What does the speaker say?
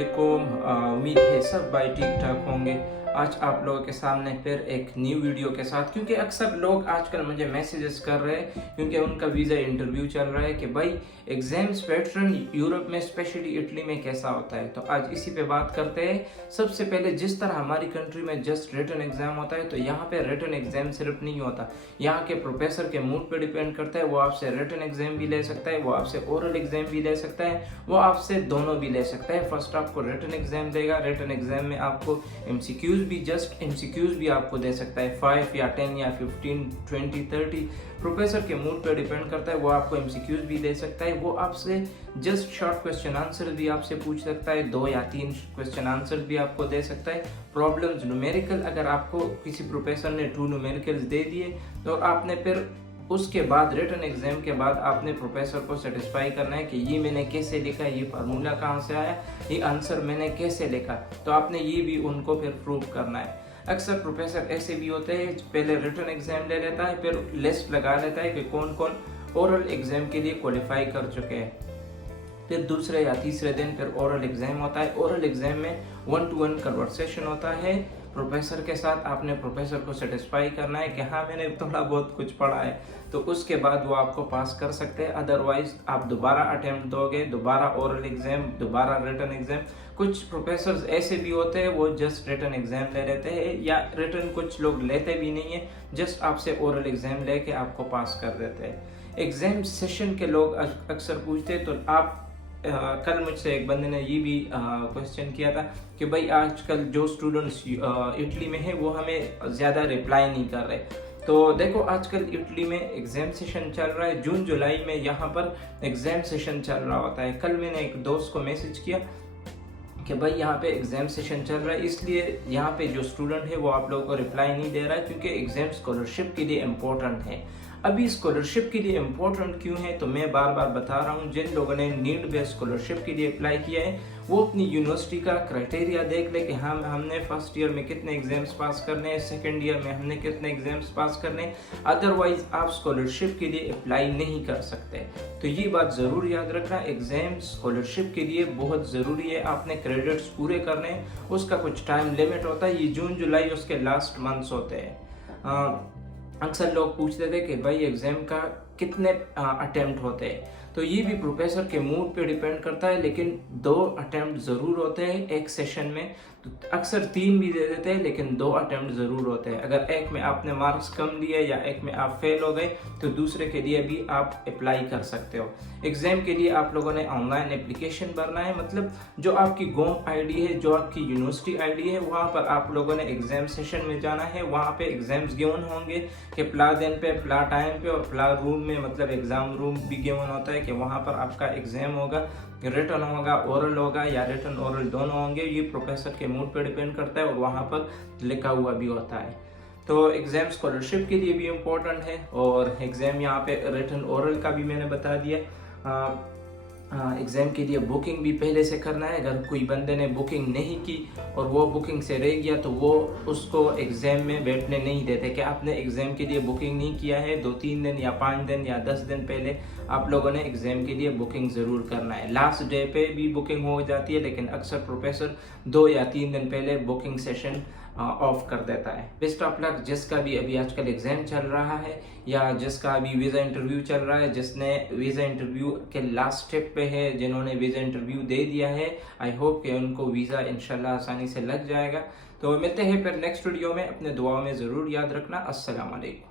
वालेकुम। उम्मीद है सब भाई ठीक ठाक होंगे। आज आप लोगों के सामने फिर एक न्यू वीडियो के साथ, क्योंकि अक्सर लोग आजकल मुझे मैसेजेस कर रहे हैं क्योंकि उनका वीज़ा इंटरव्यू चल रहा है कि भाई एग्जाम्स पैटर्न यूरोप में स्पेशली इटली में कैसा होता है। तो आज इसी पे बात करते हैं। सबसे पहले जिस तरह हमारी कंट्री में जस्ट रिटन एग्जाम होता है, तो यहाँ पे रिटन एग्जाम सिर्फ नहीं होता, यहाँ के प्रोफेसर के मूड पे डिपेंड करता है। वो आपसे रिटन एग्जाम भी ले सकता है, वो आपसे ओरल एग्जाम भी ले सकता है, वो आपसे दोनों भी ले सकता है। फर्स्ट आपको रिटन एग्जाम देगा, रिटन एग्जाम में आपको एमसीक्यूज भी आपको दे सकता है, 5 या 10 या 15 20 30 प्रोफेसर के मूड पर डिपेंड करता है। वो आपको एमसीक्यूज भी दे सकता है, वो आपसे जस्ट शॉर्ट क्वेश्चन आंसर भी आपसे पूछ सकता है, 2 या 3 क्वेश्चन आंसर भी आपको दे सकता है। प्रॉब्लम्स न्यूमेरिकल, अगर आपको किसी प्रोफेसर ने 2 न्यूमेरिकल्स दे दिए तो आपने फिर उसके बाद रिटन एग्जाम के बाद आपने प्रोफेसर को सेटिस्फाई करना है कि ये मैंने कैसे लिखा, ये फार्मूला कहाँ से आया, ये आंसर मैंने कैसे लिखा, तो आपने ये भी उनको फिर प्रूव करना है। अक्सर प्रोफेसर ऐसे भी होते हैं, पहले रिटन एग्जाम ले लेता है, फिर लिस्ट लगा लेता है कि कौन कौन ओरल एग्जाम के लिए क्वालिफाई कर चुके हैं। फिर दूसरे या तीसरे दिन फिर ओरल एग्जाम होता है। ओरल एग्जाम में 1-to-1 कन्वर्सेशन होता है प्रोफेसर के साथ। आपने प्रोफेसर को सेटिस्फाई करना है कि हाँ मैंने थोड़ा बहुत कुछ पढ़ा है, तो उसके बाद वो आपको पास कर सकते हैं। अदरवाइज आप दोबारा अटेम्प्ट दोगे, दोबारा ओरल एग्जाम, दोबारा रिटन एग्जाम। कुछ प्रोफेसर ऐसे भी होते हैं वो जस्ट रिटन एग्जाम ले लेते हैं, या रिटन कुछ लोग लेते भी नहीं है, जस्ट आपसे ओरल एग्जाम लेके आपको पास कर देते हैं। एग्जाम सेशन के लोग अक्सर पूछते हैं, तो आप कल मुझसे एक बंदे ने ये भी क्वेश्चन किया था कि भाई आजकल जो स्टूडेंट्स इटली में है वो हमें ज़्यादा रिप्लाई नहीं कर रहे। तो देखो आजकल इटली में एग्जाम सेशन चल रहा है, जून जुलाई में यहाँ पर एग्जाम सेशन चल रहा होता है। कल मैंने एक दोस्त को मैसेज किया कि भाई यहाँ पे एग्जाम सेशन चल रहा है, इसलिए यहाँ पे जो स्टूडेंट है वो आप लोगों को रिप्लाई नहीं दे रहा है, क्योंकि एग्जाम स्कॉलरशिप के लिए इम्पोर्टेंट है। अभी स्कॉलरशिप के लिए इम्पोर्टेंट क्यों है, तो मैं बार बार बता रहा हूँ, जिन लोगों ने नीड बेस्ड स्कॉलरशिप के लिए अप्लाई किया है वो अपनी यूनिवर्सिटी का क्राइटेरिया देख ले कि हमने फर्स्ट ईयर में कितने एग्जाम्स पास करने हैं, सेकेंड ईयर में हमने कितने एग्जाम्स पास करने हैं। अदरवाइज आप स्कॉलरशिप के लिए अप्लाई नहीं कर सकते। तो ये बात ज़रूर याद रखना, एग्जाम स्कॉलरशिप के लिए बहुत ज़रूरी है। आपने क्रेडिट्स पूरे करने हैं, उसका कुछ टाइम लिमिट होता है, ये जून जुलाई उसके लास्ट मंथ्स होते हैं। अक्सर लोग पूछते थे कि भाई एग्जाम का कितने अटेम्प्ट होते हैं, तो ये भी प्रोफेसर के मूड पे डिपेंड करता है, लेकिन 2 अटेम्प्ट ज़रूर होते हैं एक सेशन में। तो अक्सर 3 भी दे देते हैं, लेकिन 2 अटेम्प्ट ज़रूर होते हैं। अगर एक में आपने मार्क्स कम लिए या एक में आप फेल हो गए, तो दूसरे के लिए भी आप अप्लाई कर सकते हो। एग्जाम के लिए आप लोगों ने ऑनलाइन एप्लीकेशन भरना है, मतलब जो आपकी गोम आईडी है, जो आपकी यूनिवर्सिटी आईडी है, वहाँ पर आप लोगों ने एग्जाम सेशन में जाना है। वहाँ पे एग्जाम्स गिवन होंगे कि प्ला दिन पे, प्ला टाइम पे और प्ला रूम में, मतलब एग्जाम रूम भी गिवन होता है कि वहाँ पर आपका एग्जाम होगा, रिटन होगा, ओरल होगा, या रिटन ओरल दोनों होंगे। ये प्रोफेसर के मूड पर डिपेंड करता है, और वहाँ पर लिखा हुआ भी होता है। तो एग्जाम स्कॉलरशिप के लिए भी इम्पोर्टेंट है, और एग्जाम यहाँ पे रिटन ओरल का भी मैंने बता दिया। एग्ज़ाम के लिए बुकिंग भी पहले से करना है। अगर कोई बंदे ने बुकिंग नहीं की और वो बुकिंग से रह गया, तो वो उसको एग्ज़ाम में बैठने नहीं देते कि आपने एग्ज़ाम के लिए बुकिंग नहीं किया है, 2-3 दिन या 5 दिन या 10 दिन पहले आप लोगों ने एग्ज़ाम के लिए बुकिंग ज़रूर करना है। लास्ट डे पे भी बुकिंग हो जाती है, लेकिन अक्सर प्रोफेसर 2 या 3 दिन पहले बुकिंग सेशन ऑफ कर देता है। बेस्ट ऑफ लक जिसका भी अभी आजकल एग्जाम चल रहा है, या जिसका अभी वीज़ा इंटरव्यू चल रहा है, जिसने वीज़ा इंटरव्यू के लास्ट स्टेप पे है, जिन्होंने वीज़ा इंटरव्यू दे दिया है, आई होप कि उनको वीज़ा इंशाल्लाह आसानी से लग जाएगा। तो मिलते हैं फिर नेक्स्ट वीडियो में, अपने दुआओं में ज़रूर याद रखना। अस्सलाम वालेकुम।